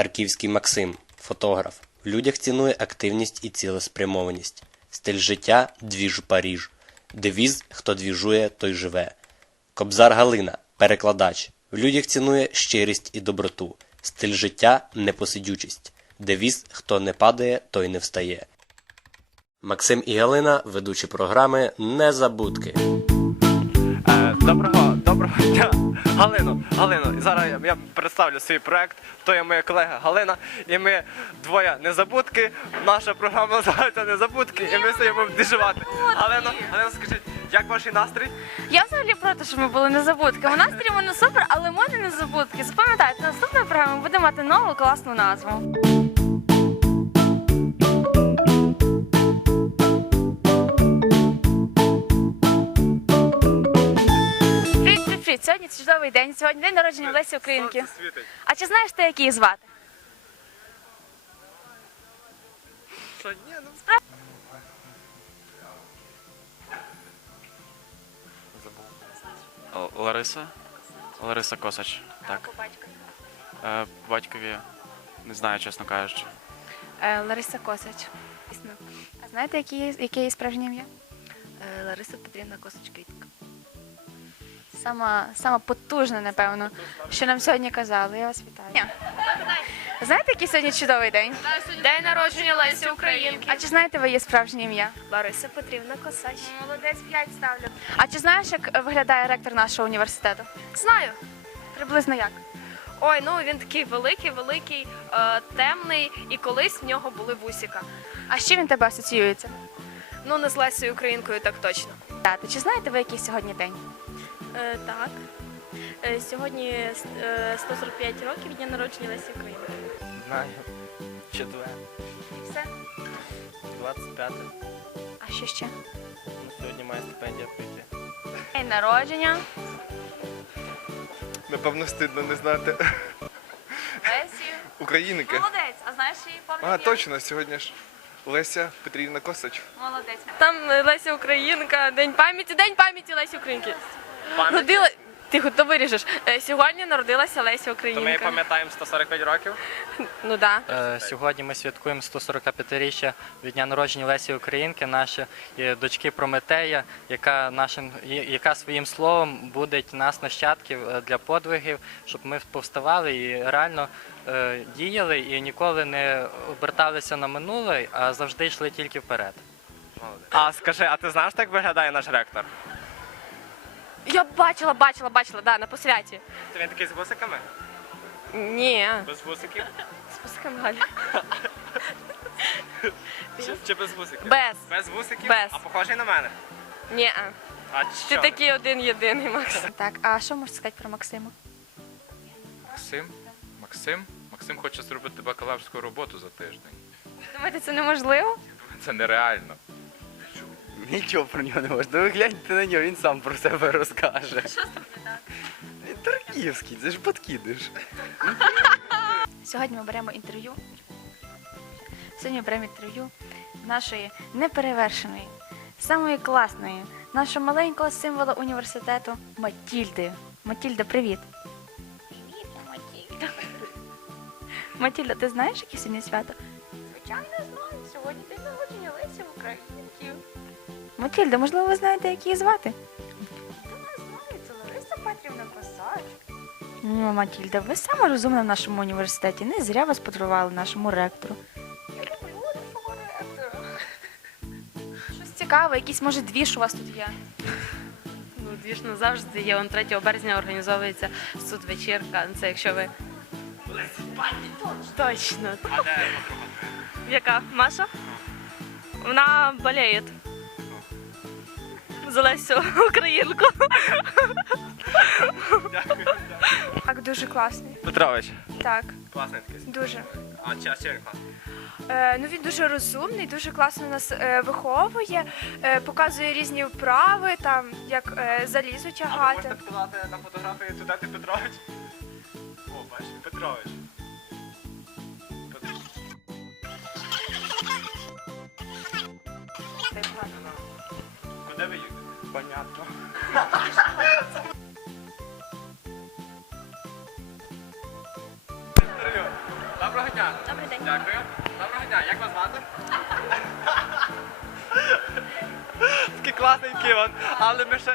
Тарківський Максим, фотограф. В людях цінує активність і цілеспрямованість. Стиль життя двіж Паріж. Девіз хто двіжує, той живе. Кобзар Галина, перекладач. В людях цінує щирість і доброту. Стиль життя непосидючість. Девіз хто не падає, той не встає. Максим і Галина, ведучі програми Незабудки. Е, Доброго, доброго дня, Галино, Галино. Зараз я, я представлю свій проект. То є моя колега Галина, і ми двоє незабудки. Наша програма називається Незабудки, і ми стоїмо дежувати. Галино, Галино, скажіть, як ваш настрій? Я взагалі проти, щоб ми були незабудками. Настрій мене супер, але ми не незабудки. Запам'ятайте, наступна програма буде мати нову класну назву. Привіт. Сьогодні чудовий день. Сьогодні день народження Лесі Українки. А чи знаєш ти, як її звати? Що, ні, ну... Л- Лариса? Лариса Косач. Так. Е, батькові не знаю, чесно кажучи. Е, Лариса Косач. Дійсно. А знаєте, яке її- яке її справжнє ім'я? Е, Лариса Петрівна Косочквітка. Сама, сама потужна, напевно, що нам сьогодні казали. Я вас вітаю. Знаєте, який сьогодні чудовий день? День народження Лесі Українки. А чи знаєте ви її справжнє ім'я? Лариса Петрівна Косач. Молодець 5 ставлю. А чи знаєш, як виглядає ректор нашого університету? Знаю. Приблизно як? Ой, ну він такий великий, великий, е, темний, і колись в нього були вусіка. А з чим він тебе асоціюється? Ну, не з Лесею Українкою, так точно. Тати, чи знаєте ви, який сьогодні день? Е, так. Е, сьогодні е, 145 років від дня народження Лесі Українки. Знаю. Четвер, Все. 25. А що ще? Ну, сьогодні має стипендія прийти. День народження. Напевно, стидно не знати. Лесі. Українки. Молодець. А знаєш її повне А, точно, сьогодні ж Леся Петрівна Косач. Молодець. Там е, Леся Українка, День пам'яті, День пам'яті Лесі Українки. Родила... Ти то виріжеш. Е, Сьогодні народилася Леся То ми Українка. пам'ятаємо 145 років. Ну да. Е, Сьогодні ми святкуємо 145-річчя від дня народження Лесі Українки, нашої е, дочки Прометея, яка нашим я- яка своїм словом будить нас нащадків е, для подвигів, щоб ми повставали і реально е, діяли і ніколи не оберталися на минуле, а завжди йшли тільки вперед. А скажи, а ти знаєш, як виглядає наш ректор? Бачила, бачила, бачила, да, на посвяті. Це він такий з вусиками? Ні. Без вусиків? Спускай Галя. Чи, чи без вусиків? Без. Без вусиків? Без. А похожий на мене? Ні. А Ти що? такий один єдиний, Макс. Так, а що можете сказати про Максима? Максим? Максим? Максим хоче зробити бакалаврську роботу за тиждень. Думаєте, це неможливо? Це нереально. Нічого про нього не можна. Ви гляньте на нього, він сам про себе розкаже. Що там не Він Тарківський, це ж подкидиш. Сьогодні ми беремо інтерв'ю. Сьогодні ми беремо інтерв'ю нашої неперевершеної, самої класної, нашого маленького символа університету Матільди. Матільда, привіт. Привіт, Матільда. Матільда, ти знаєш, яке сьогодні свято? Звичайно, знаю. Сьогодні день народження Лесі Українки. Матільда, можливо, ви знаєте, як її звати? Та знаю, це Лариса Петрівна Косач. Ну, Матільда, ви саме розумна в нашому університеті. Не зря вас подарували нашому ректору. Я люблю нашого ректора. Щось цікаве, якийсь може двіж у вас тут є. Ну, звісно, завжди є. Он 3 березня організовується суд вечірка. Це якщо ви. Точно. А де? Яка? Маша? Вона болеє. За Лесю Українку. Так, дуже класний. Петрович. Так, Класний такий. дуже. А чи, а він класний? Е, ну він дуже розумний, дуже класно нас е, виховує, е, показує різні вправи, там як е, залізо А ви тягати. можете показати на фотографії туди ти Петрович? О, бачиш, Петрович. Ви? Понятно. Інтерв'ю. Доброго дня. Добрий день. Дякую. Доброго дня. Як вас звати? Такий класний Ківан, але ми ще